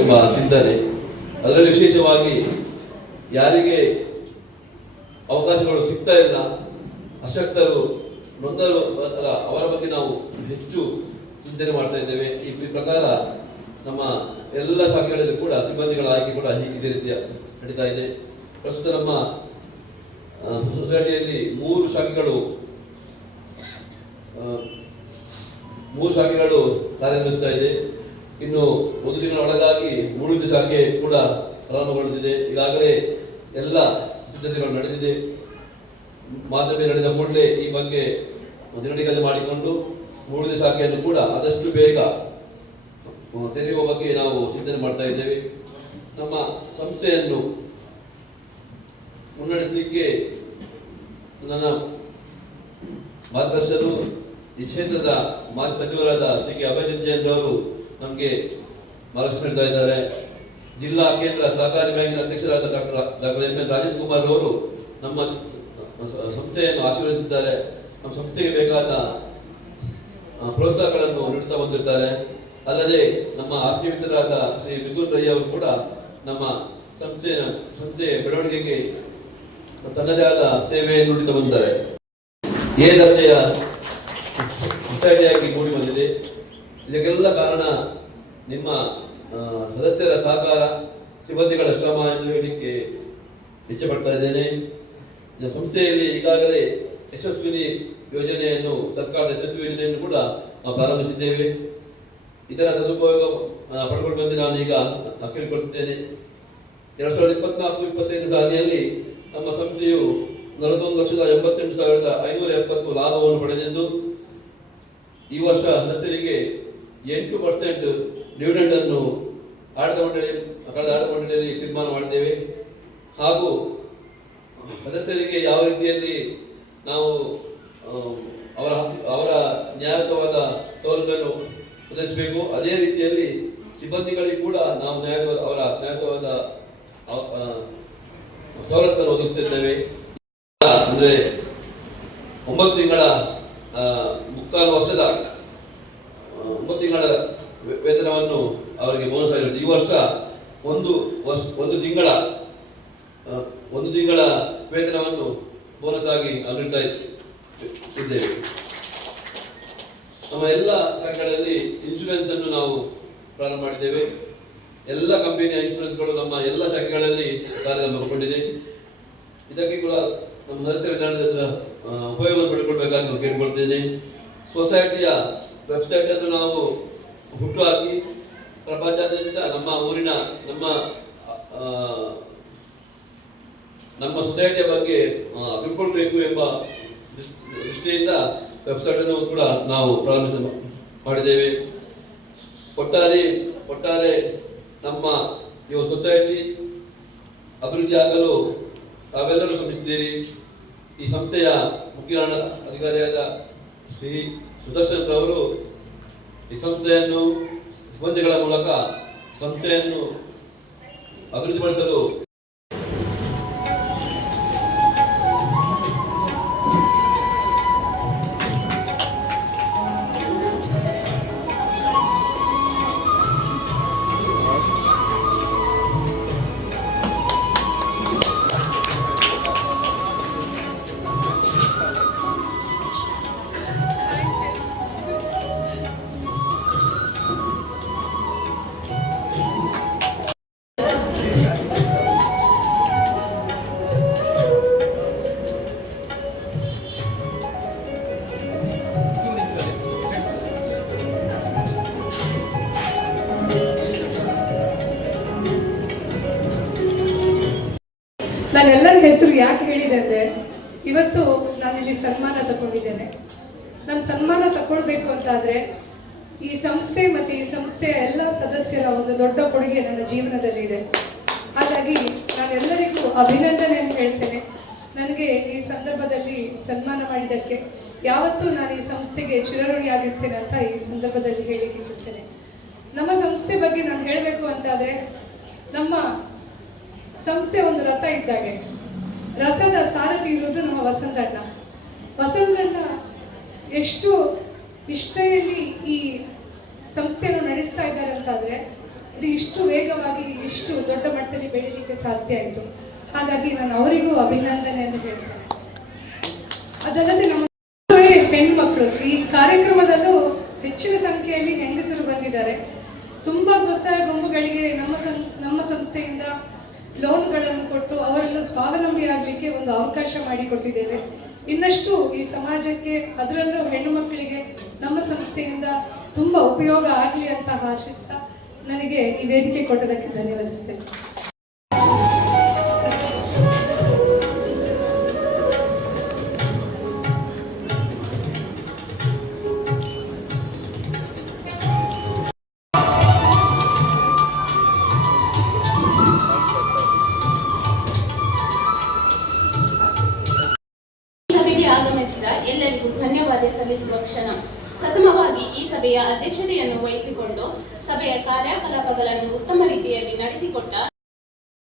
ಎಂಬ ಚಿಂತನೆ. ಅದರಲ್ಲಿ ವಿಶೇಷವಾಗಿ ಯಾರಿಗೆ ಅವಕಾಶಗಳು ಸಿಗ್ತಾ ಇಲ್ಲ, ಅಶಕ್ತರು, ನೊಂದರು ಅವರ ಬಗ್ಗೆ ನಾವು ಹೆಚ್ಚು ಚಿಂತನೆ ಮಾಡ್ತಾ ಇದ್ದೇವೆ. ಈ ಪ್ರಕಾರ ನಮ್ಮ ಎಲ್ಲ ಶಾಖೆಗಳಲ್ಲಿ ಕೂಡ ಸಿಬ್ಬಂದಿಗಳ ಆಯ್ಕೆ ಕೂಡ ಇದೇ ರೀತಿಯ ನಡೀತಾ ಇದೆ. ಪ್ರಸ್ತುತ ನಮ್ಮ ಸೊಸೈಟಿಯಲ್ಲಿ ಮೂರು ಶಾಖೆಗಳು ಮೂರು ಶಾಖೆಗಳು ಕಾರ್ಯನಿರ್ವಹಿಸ್ತಾ ಇದೆ. ಇನ್ನು ಒಂದು ತಿಂಗಳ ಒಳಗಾಗಿ ಉಳಿದ ಶಾಖೆ ಕೂಡ ಪ್ರಾರಂಭಗೊಳ್ಳುತ್ತಿದೆ. ಈಗಾಗಲೇ ಎಲ್ಲ ಸಿದ್ಧತೆಗಳು ನಡೆದಿದೆ. ಮಾತುಕತೆ ನಡೆದ ಕೂಡಲೇ ಈ ಬಗ್ಗೆ ದಿನನಿಗದಿ ಮಾಡಿಕೊಂಡು ಉಳಿದ ಶಾಖೆಯನ್ನು ಕೂಡ ಆದಷ್ಟು ಬೇಗ ತೆರೆಯುವ ಬಗ್ಗೆ ನಾವು ಚಿಂತನೆ ಮಾಡ್ತಾ ಇದ್ದೇವೆ. ನಮ್ಮ ಸಂಸ್ಥೆಯನ್ನು ಮುನ್ನಡೆಸಲಿಕ್ಕೆ ನನ್ನ ಮಾರ್ಗದರ್ಶಕರು, ಈ ಕ್ಷೇತ್ರದ ಮಾಜಿ ಸಚಿವರಾದ ಶ್ರೀ ಕೆ. ಅಭಯ ಅವರು ನಮಗೆ ಮಾರ್ಗದರ್ಶನ ನೀಡ್ತಾ ಇದ್ದಾರೆ. ಜಿಲ್ಲಾ ಕೇಂದ್ರ ಸಹಕಾರಿ ಬ್ಯಾಂಕಿನ ಅಧ್ಯಕ್ಷರಾದ doctor doctor M N Rajendra Kumar ಅವರು ನಮ್ಮ ಸಂಸ್ಥೆಯನ್ನು ಆಶೀರ್ವದಿಸಿದ್ದಾರೆ. ನಮ್ಮ ಸಂಸ್ಥೆಗೆ ಬೇಕಾದ ಪ್ರೋತ್ಸಾಹಗಳನ್ನು ನೀಡುತ್ತಾ ಬಂದಿರ್ತಾರೆ. ಅಲ್ಲದೆ ನಮ್ಮ ಆತ್ಮೀಯ ಶ್ರೀ ಮಿಥುನ್ ರೈ ಅವರು ಕೂಡ ನಮ್ಮ ಸಂಸ್ಥೆಯ ಸಂಸ್ಥೆಯ ಬೆಳವಣಿಗೆಗೆ ತನ್ನದೇ ಆದ ಸೇವೆಯನ್ನು ನೀಡುತ್ತಾ ಬಂದಿದ್ದಾರೆ. ಎ ದರ್ಜೆಯ ಸೊಸೈಟಿಯಾಗಿ ಮೂಡಿ ಬಂದಿದೆ. ಇದಕ್ಕೆಲ್ಲ ಕಾರಣ ನಿಮ್ಮ ಸದಸ್ಯರ ಸಹಕಾರ, ಸಿಬ್ಬಂದಿಗಳ ಶ್ರಮ ಎಂದು ಹೇಳಲಿಕ್ಕೆ ಇಚ್ಛೆಪಡ್ತಾ ಇದ್ದೇನೆ. ನಮ್ಮ ಸಂಸ್ಥೆಯಲ್ಲಿ ಈಗಾಗಲೇ ಯಶಸ್ವಿನಿ ಯೋಜನೆಯನ್ನು, ಸರ್ಕಾರದ ಯಶಸ್ವಿ ಯೋಜನೆಯನ್ನು ಕೂಡ ನಾವು ಪ್ರಾರಂಭಿಸಿದ್ದೇವೆ. ಇದರ ಸದುಪಯೋಗ ಪಡ್ಕೊಂಡು ಬಂದು ನಾನು ಈಗ ಕೇಳಿಕೊಳ್ತೇನೆ ಎರಡು ಸಾವಿರದ ಇಪ್ಪತ್ನಾಲ್ಕು ಇಪ್ಪತ್ತೈದು ಸಾಲಿನಲ್ಲಿ ನಮ್ಮ ಸಂಸ್ಥೆಯು ನಲವತ್ತೊಂದು ಲಕ್ಷದ ಎಂಬತ್ತೆಂಟು ಸಾವಿರದ ಐನೂರ ಎಪ್ಪತ್ತು ಲಾಭವನ್ನು ಪಡೆದಿದ್ದು, ಈ ವರ್ಷ ಸದಸ್ಯರಿಗೆ ಎಂಟು ಪರ್ಸೆಂಟ್ ಡಿವಿಡೆಂಡ್ ಅನ್ನು ಆಡಳಿತ ಮಂಡಳಿ ಕಳೆದ ಆಡಳಿತ ಮಂಡಳಿಯಲ್ಲಿ ತೀರ್ಮಾನ ಮಾಡಿದ್ದೇವೆ. ಹಾಗೂ ಸದಸ್ಯರಿಗೆ ಯಾವ ರೀತಿಯಲ್ಲಿ ನಾವು ಅವರ ಅವರ ನ್ಯಾಯಕವಾದ ಸೌಲಭ್ಯವನ್ನು ಒದಗಿಸಬೇಕು, ಅದೇ ರೀತಿಯಲ್ಲಿ ಸಿಬ್ಬಂದಿಗಳಿಗೆ ಕೂಡ ನಾವು ನ್ಯಾಯ ಅವರ ನ್ಯಾಯಕವಾದ ಸವಲತ್ತನ್ನು ಒದಗಿಸುತ್ತಿದ್ದೇವೆ. ಅಂದರೆ ಒಂಬತ್ತು ತಿಂಗಳ ಮುಕ್ಕಾಲು ವರ್ಷದ ಒಂಬತ್ತು ತಿಂಗಳ ವೇತನವನ್ನು ಅವರಿಗೆ ಬೋನಸ್ ಆಗಿರುತ್ತೆ. ಈ ವರ್ಷ ಒಂದು ವರ್ಷ, ಒಂದು ತಿಂಗಳ ಒಂದು ತಿಂಗಳ ವೇತನವನ್ನು ಬೋನಸ್ ಆಗಿ ನಾವು ಇದ್ದೇವೆ. ನಮ್ಮ ಎಲ್ಲ ಶಾಖೆಗಳಲ್ಲಿ ಇನ್ಶೂರೆನ್ಸ್ ಅನ್ನು ನಾವು ಪ್ರಾರಂಭ ಮಾಡಿದ್ದೇವೆ. ಎಲ್ಲ ಕಂಪನಿಯ ಇನ್ಶೂರೆನ್ಸ್ಗಳು ನಮ್ಮ ಎಲ್ಲ ಶಾಖೆಗಳಲ್ಲಿ ಕಾರ್ಯಕ್ರಮಗೊಂಡಿದೆ ಇದಕ್ಕೆ ಕೂಡ ನಮ್ಮ ಸದಸ್ಯರ ಜನರ ಹತ್ರ ಉಪಯೋಗ ಪಡೆದುಕೊಳ್ಬೇಕಾಗಿ ನಾನು ಕೇಳಿಕೊಳ್ತೇನೆ ಸೊಸೈಟಿಯ ವೆಬ್ಸೈಟ್ ಅನ್ನು ನಾವು ಹುಟ್ಟುಹಾಕಿ ಪ್ರಪಂಚದಿಂದ ನಮ್ಮ ಊರಿನ ನಮ್ಮ ನಮ್ಮ ಸೊಸೈಟಿಯ ಬಗ್ಗೆ ತಿಳ್ಕೊಳ್ಬೇಕು ಎಂಬ ದೃಷ್ಟಿ- ದೃಷ್ಟಿಯಿಂದ ವೆಬ್ಸೈಟ್ ಅನ್ನು ಕೂಡ ನಾವು ಪ್ರಾರಂಭಿಸ ಮಾಡಿದ್ದೇವೆ. ಒಟ್ಟಾರೆ ಒಟ್ಟಾರೆ ನಮ್ಮ ಈ ಸೊಸೈಟಿ ಅಭಿವೃದ್ಧಿ ಆಗಲು ತಾವೆಲ್ಲರೂ ಶ್ರಮಿಸಿದ್ದೀರಿ. ಈ ಸಂಸ್ಥೆಯ ಮುಖ್ಯ ಅಧಿಕಾರಿಯಾದ ಶ್ರೀ ಸುದರ್ಶನ್ ರವರು ಈ ಸಂಸ್ಥೆಯನ್ನು ಸ್ಪರ್ಧೆಗಳ ಮೂಲಕ ಸಂಸ್ಥೆಯನ್ನು ಅಭಿವೃದ್ಧಿಪಡಿಸಲು ನಾನೆಲ್ಲರ ಹೆಸರು ಯಾಕೆ ಹೇಳಿದೆ ಅಂದ್ರೆ, ಇವತ್ತು ನಾನು ಇಲ್ಲಿ ಸನ್ಮಾನ ತಗೊಂಡಿದ್ದೇನೆ. ನಾನು ಸನ್ಮಾನ ತಗೊಳ್ಬೇಕು ಅಂತಾದ್ರೆ, ಈ ಸಂಸ್ಥೆ ಮತ್ತೆ ಈ ಸಂಸ್ಥೆಯ ಎಲ್ಲ ಸದಸ್ಯರ ಒಂದು ದೊಡ್ಡ ಕೊಡುಗೆ ನನ್ನ ಜೀವನದಲ್ಲಿ ಇದೆ ಹಾಗಾಗಿ ನಾನೆಲ್ಲರಿಗೂ ಅಭಿನಂದನೆಯನ್ನು ಹೇಳ್ತೇನೆ. ನನಗೆ ಈ ಸಂದರ್ಭದಲ್ಲಿ ಸನ್ಮಾನ ಮಾಡಿದ್ದಕ್ಕೆ, ಯಾವತ್ತೂ ನಾನು ಈ ಸಂಸ್ಥೆಗೆ ಚಿರಋಣಿಯಾಗಿರ್ತೇನೆ ಅಂತ ಈ ಸಂದರ್ಭದಲ್ಲಿ ಹೇಳಿಕ್ಕೆ ಇಚ್ಛಿಸ್ತೇನೆ. ನಮ್ಮ ಸಂಸ್ಥೆ ಬಗ್ಗೆ ನಾನು ಹೇಳಬೇಕು ಅಂತಾದರೆ, ನಮ್ಮ ಸಂಸ್ಥೆ ಒಂದು ರಥ ಇದ್ದಾಗೆ. ರಥದ ಸಾರಥಿ ಇರೋದು ನಮ್ಮ ವಸಂತಣ್ಣ. ವಸಂತಣ್ಣ ಎಷ್ಟು ನಿಷ್ಠೆಯಲ್ಲಿ ಈ ಸಂಸ್ಥೆಯನ್ನು ನಡೆಸ್ತಾ ಇದ್ದಾರೆ ಅಂತಾದರೆ, ಇದು ಇಷ್ಟು ವೇಗವಾಗಿ, ಇಷ್ಟು ದೊಡ್ಡ ಮಟ್ಟದಲ್ಲಿ ಬೆಳೀಲಿಕ್ಕೆ ಸಾಧ್ಯ ಆಯಿತು. ಹಾಗಾಗಿ ನಾನು ಅವರಿಗೂ ಅಭಿನಂದನೆಯನ್ನು ಹೇಳ್ತೇನೆ. ಅದಲ್ಲದೆ ನಮ್ಮ ಹೆಣ್ಣು ಹೆಣ್ಮಕ್ಳು, ಈ ಕಾರ್ಯಕ್ರಮದಲ್ಲೂ ಹೆಚ್ಚಿನ ಸಂಖ್ಯೆಯಲ್ಲಿ ಹೆಂಗಸರು ಬಂದಿದ್ದಾರೆ. ತುಂಬಾ ಸ್ವಸಹಾಯ ಗುಂಪುಗಳಿಗೆ ನಮ್ಮ ಸಂ, ನಮ್ಮ ಸಂಸ್ಥೆಯಿಂದ ಲೋನ್ಗಳನ್ನು ಕೊಟ್ಟು ಅವರನ್ನು ಸ್ವಾವಲಂಬಿ ಆಗಲಿಕ್ಕೆ ಒಂದು ಅವಕಾಶ ಮಾಡಿಕೊಟ್ಟಿದ್ದೇವೆ. ಇನ್ನಷ್ಟು ಈ ಸಮಾಜಕ್ಕೆ, ಅದರಲ್ಲೂ ಹೆಣ್ಣು ಮಕ್ಕಳಿಗೆ ನಮ್ಮ ಸಂಸ್ಥೆಯಿಂದ ತುಂಬಾ ಉಪಯೋಗ ಆಗಲಿ ಅಂತ ಆಶಿಸ್ತಾ ನನಗೆ ಈ ವೇದಿಕೆ ಕೊಟ್ಟದಕ್ಕೆ ಧನ್ಯವಾದಿಸ್ತೇನೆ. ಆಗಮಿಸಿದ ಎಲ್ಲರಿಗೂ ಧನ್ಯವಾದ ಸಲ್ಲಿಸುವ ಕ್ಷಣ. ಪ್ರಥಮವಾಗಿ ಈ ಸಭೆಯ ಅಧ್ಯಕ್ಷತೆಯನ್ನು ವಹಿಸಿಕೊಂಡು ಸಭೆಯ ಕಾರ್ಯಕಲಾಪಗಳನ್ನು ಉತ್ತಮ ರೀತಿಯಲ್ಲಿ ನಡೆಸಿಕೊಟ್ಟ